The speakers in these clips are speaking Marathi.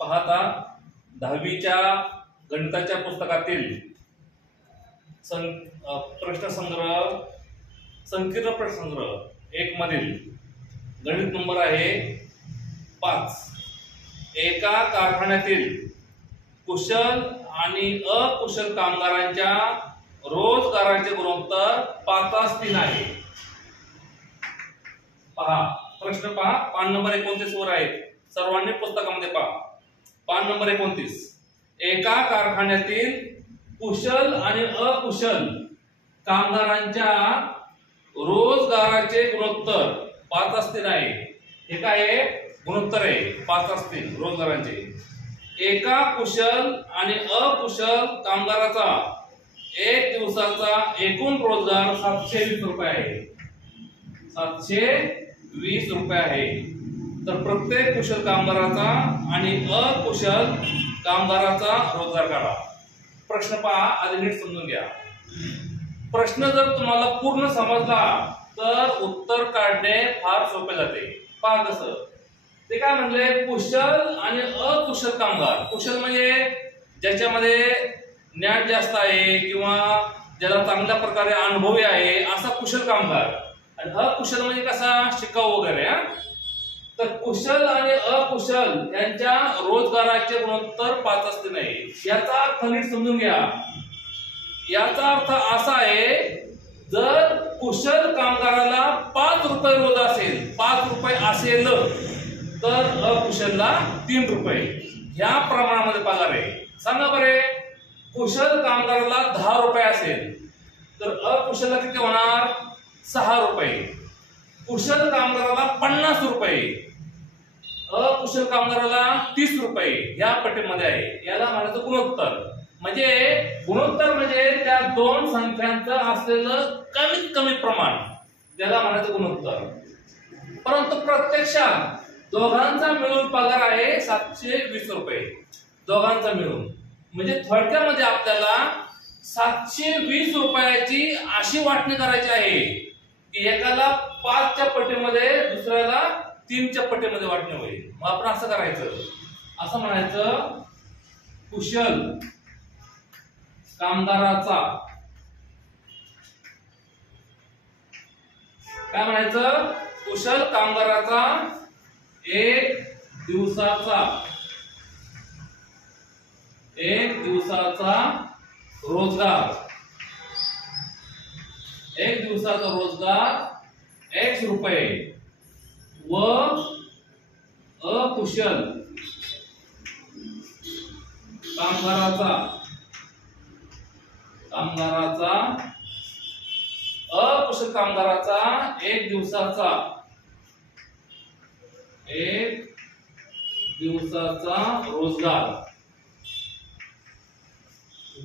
पाहता 10वीच्या गणिताच्या पुस्तकातील प्रश्नसंग्रह संकीर्ण प्रश्नसंग्रह 1 मधील गणित नंबर आहे 5. एका कारखान्यातील कुशल आणि अकुशल कामगारांच्या रोजगाराचे गुणोत्तर 5:3 आहे. पहा प्रश्न पहा. पान नंबर 29 वर आहे. सर्वांनी पुस्तकामध्ये पहा. पान नंबर 29. एका कारखान्यातील कुशल आणि अकुशल कामगारांच्या रोजगाराचे गुणोत्तर 5:3 आहे. हे काय आहे? गुणोत्तर आहे 5:3 रोजगारांचे. एका कुशल आणि अकुशल कामगाराचा एक दिवसाचा एकूण रोजगार 720 रुपये आहे. 720 रुपये आहे. तर प्रत्येक कुशल कामगाराचा आणि अकुशल कामगाराचा रोजगार काढा. प्रश्न पहा, आधी नीट समजून घ्या. प्रश्न जर तुम्हाला पूर्ण समजला तर उत्तर काढणे फार सोपे जाते. पहा कसं ते काय म्हणले, कुशल आणि अकुशल कामगार. कुशल म्हणजे ज्याच्यामध्ये ज्ञान जास्त आहे किंवा ज्याला चांगल्या प्रकारे अनुभवी आहे असा कुशल कामगार. आणि अकुशल म्हणजे कसा, शिकाऊ वगैरे. तर कुशल आणि अकुशल यांच्या रोजगाराचे गुणोत्तर 5:3 आहे. याचा अर्थ नीट समजून घ्या. याचा अर्थ असा आहे, जर कुशल कामगाराला 5 रुपये रोज असेल, 5 रुपये असेल तर अकुशलला 3 रुपये ह्या प्रमाणामध्ये पगार आहे. सांगा बरे, कुशल कामगाराला 10 रुपये असेल तर अकुशलला किती होणार? 6 रुपये. कुशल कामगाराला 50 रुपये, अकुशल कामगाराला 30 रुपये ह्या पटीमध्ये आहे. याला म्हणायचं गुणोत्तर. म्हणजे गुणोत्तर म्हणजे त्या दोन संख्यांचं असलेलं कमीत कमी प्रमाण, त्याला म्हणायचं गुणोत्तर. परंतु प्रत्यक्षात दोघांचा मिळून पगार आहे 720 रुपये. दोघांचा मिळून म्हणजे थोडक्यामध्ये आपल्याला 720 रुपयाची अशी वाटणी करायची आहे की एकाला 5च्या पटीमध्ये दुसऱ्याला 3च्या पटीमध्ये वाटणी होईल. मग आपण असं करायचं, असं म्हणायचं, कुशल कामगाराचा काय म्हणायचं, कुशल कामगाराचा एक दिवसाचा रोजगार, एक दिवसाचा रोजगार X रुपये व अकुशल कामगाराचा अकुशल कामगाराचा एक दिवसाचा रोजगार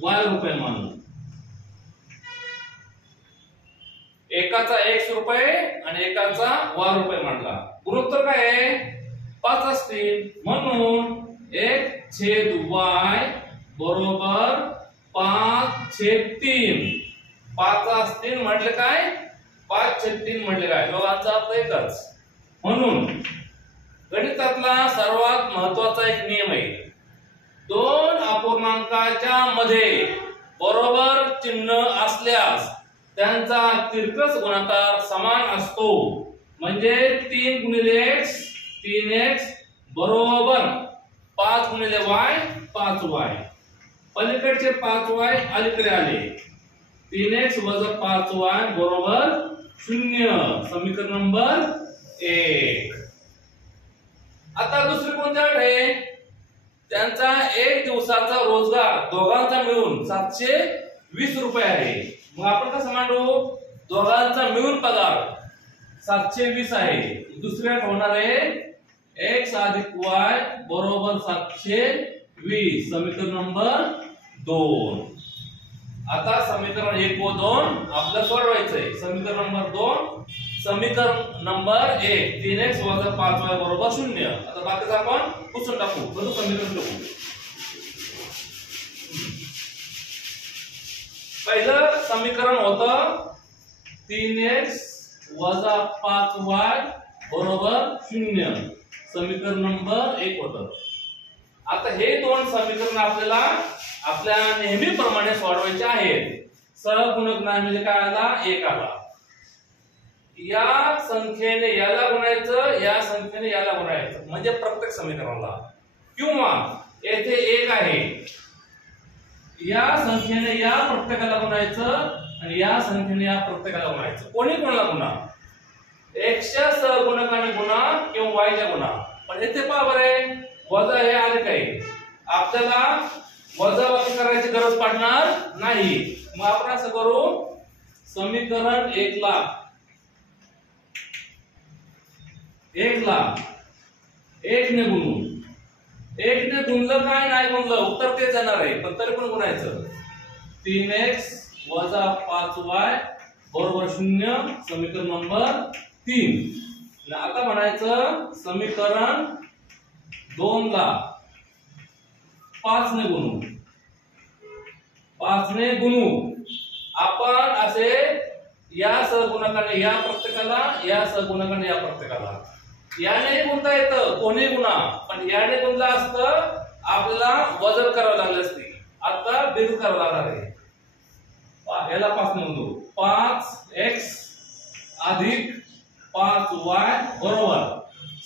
Y रुपये मानू. एकाचा X रुपये आणि एकाचा Y रुपये मानला. गुणोत्तर काय आहे? 5:3. म्हणून 1/Y बरोबर 5/3. 5:3 म्हटले काय? 5/3 म्हटले काय? दोघांचा अर्थ एकच. म्हणून गणितातला सर्वात महत्वाचा एक नियम आहे, दोन अपूर्णांकाच्या मध्ये बरोबर चिन्ह असल्यास त्यांचा तिरकस गुणाकार समान असतो. म्हणजे 3 गुणिले x 3x बरोबर 5 गुणिले y 5y. पलीकडचे 5y अलीकडे आले. 3x वजा 5y बरोबर 0. समीकरण नंबर 1. आता दुसरी कोणती अट आहे? त्यांचा एक दिवसाचा रोजगार दोघांचा मिळून 720 रुपये आहे. मग आपण कसं मांडू? दोघांचा मिळून पगार 720 आहे. दुसऱ्या होणार आहे x अधिक y बरोबर 720. समीकरण नंबर 2. आता समीकरण 1 व 2 आपल्याला सोडवायचंय. समीकरण नंबर 2, समीकरण नंबर 1 3x वजा 5y बरोबर 0. आता बाकीचं आपण पुसून टाकू. बरोबर समीकरण टाकू. पहिलं समीकरण होतं 3x वजा 5y बरोबर 0. समीकरण नंबर 1 होतं. आता हे दोन समीकरण आपल्याला आपल्या नेहमीप्रमाणे सोडवायचे आहेत. सहगुणक म्हणजे काय आला? 1 आला. या संख्येने याला गुणायचं, या संख्येने याला गुणायचं म्हणजे प्रत्येक समीकरणाला. किंवा येथे 1 आहे, या संख्येने या प्रत्येकाला गुणायचं आणि या संख्येने या प्रत्येकाला गुणायचं. कोणी कोणाला गुणा? एक्सच्या सहगुणकाने गुणा किंवा वायच्या गुणा. पण येथे पहा बरे, वजा हे आले काही, आपल्याला वजाबाकी करायची गरज पडणार नाही. मग आपण असं करू, समीकरण 1 ला 1 ने गुणू. 1 ने गुणलं काय नाही गुणलं उत्तर तेच येणार आहे, पण तरी पण गुणायचं. 3x वजा 5y बरोबर 0. समीकरण नंबर 3. आता म्हणायचं समीकरण 2 ला 5 ने गुणू. 5 ने गुणू. आपण असे या सहगुणकाने या प्रत्येकाला, या सहगुणकाने या प्रत्येकाला. याने गुणता येतं, कोणी गुणा, पण याने गुणलं असतं आपल्याला वजन करावं लागलं असते. आता बेरीज करावं लागणार आहे. याला 5 ने गुणू. 5x अधिक 5y बरोबर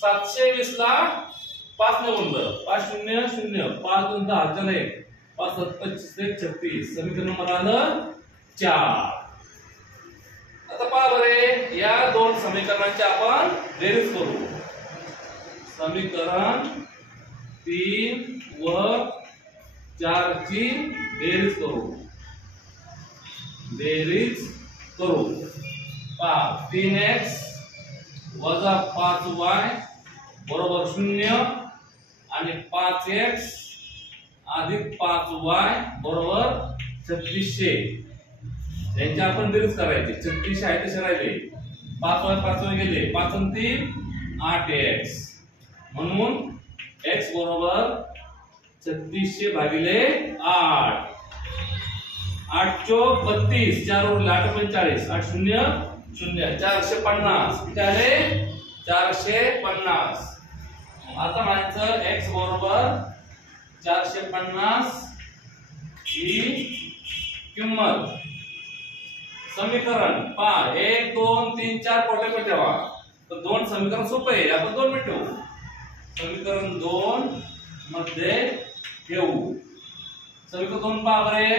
720 ला 5 ने गुणलं. 5 0 0 5 2 10 चले 5 7 25 36. समीकरण नंबर आलं 4. आता पहा बरे, या दोन समीकरणांची आपण बेरीज करू. समीकरण 3 व 4 ची बेरीज करू. पहा 3x वजा 5y बरोबर 0 आणि 5x अधिक 5y बरोबर 3600. यांची आपण बेरीज करायची. 3600 आहे तसे राहिले, 5y गेले, 5 आणि 3 8x. म्हणून x बरोबर 3600 भागिले 8. 8 चोक 32, 4 उरले 8 45, 8 0 0 450. किती आले? 450. आता म्हणायचं x बरोबर 450 ही किंमत. समीकरण पहा 1 2 3 4 कोटे ठेवा. तर दोन समीकरण सोपे आहे, आपण 2 मिनिट ठेवू. समीकरण 2 मध्ये ठेवू. समीकरण 2 पहा बरे,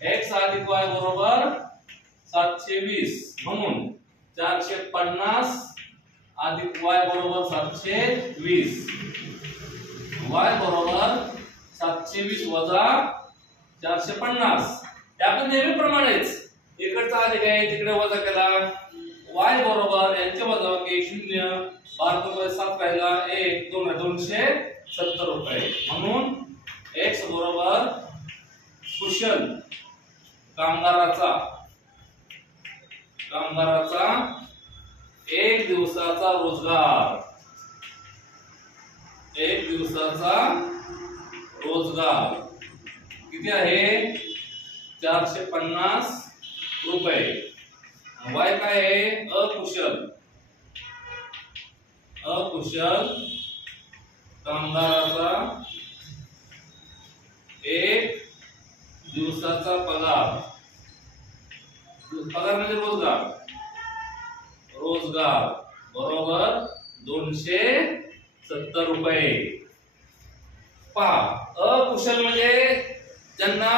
x अधिक y बरोबर 720. म्हणून 450 अधिक y बरोबर 720. y बरोबर 720 वजा 450. हे आपण नेहमीप्रमाणेच इकडचा अधिक आहे तिकडे वजा केला. y बरोबर यांचे वजाबाकी 0, 12 7 राहिला 1 2 270 रुपये. म्हणून x बरोबर कुशल कामगाराचा 1 दिवसाचा रोजगार. 1 दिवसाचा रोजगार किती आहे? 450 रुपये. वाय काय आहे? अकुशल कामगाराचा 1 दिवसाचा पगार. पगार म्हणजे रोजगार बरोबर 270 रुपये. पहा, अकुशल म्हणजे ज्यांना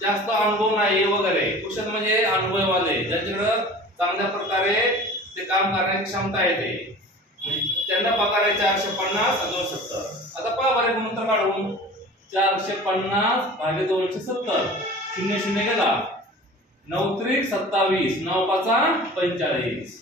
जास्त अनुभव नाही वगैरे. कुशल म्हणजे अनुभववाले, ज्यांच्याकडे चांगल्या प्रकारे ते काम करण्याची क्षमता येते, त्यांना पगार आहे 450 270. आता पहा बरे गुणोत्तर काढून 450 भागिले 270. 0 0 गेला, 9 त्रिक 27, 9 5 45.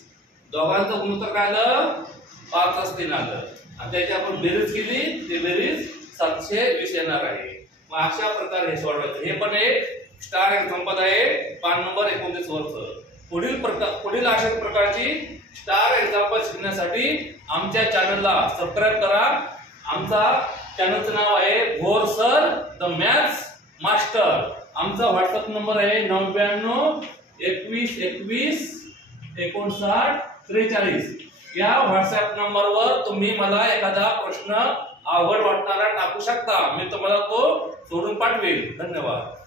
दोघांचं गुणोत्तर काय आलं? 5 3 आलं. आणि त्याची आपण बेरीज केली, ते बेरीज 720 येणार आहे. मग अशा प्रकारे हे सोडवायचं. हे पण एक स्टार एक्झाम्पल आहे, पान नंबर 29 वरचं. पुढील अशाच प्रकारची स्टार एक्झाम्पल शिकण्यासाठी आमच्या चॅनलला सबस्क्राइब करा. आमचा चॅनलचं नाव आहे Bhor sir the maths master. आमचा व्हॉट्सअप नंबर आहे 99 21 21 59 43. या व्हॉट्सअप नंबरवर तुम्ही मला एखादा प्रश्न आवड वाटणारा टाकू शकता, मी तुम्हाला तो सोडून पाठवेल. धन्यवाद.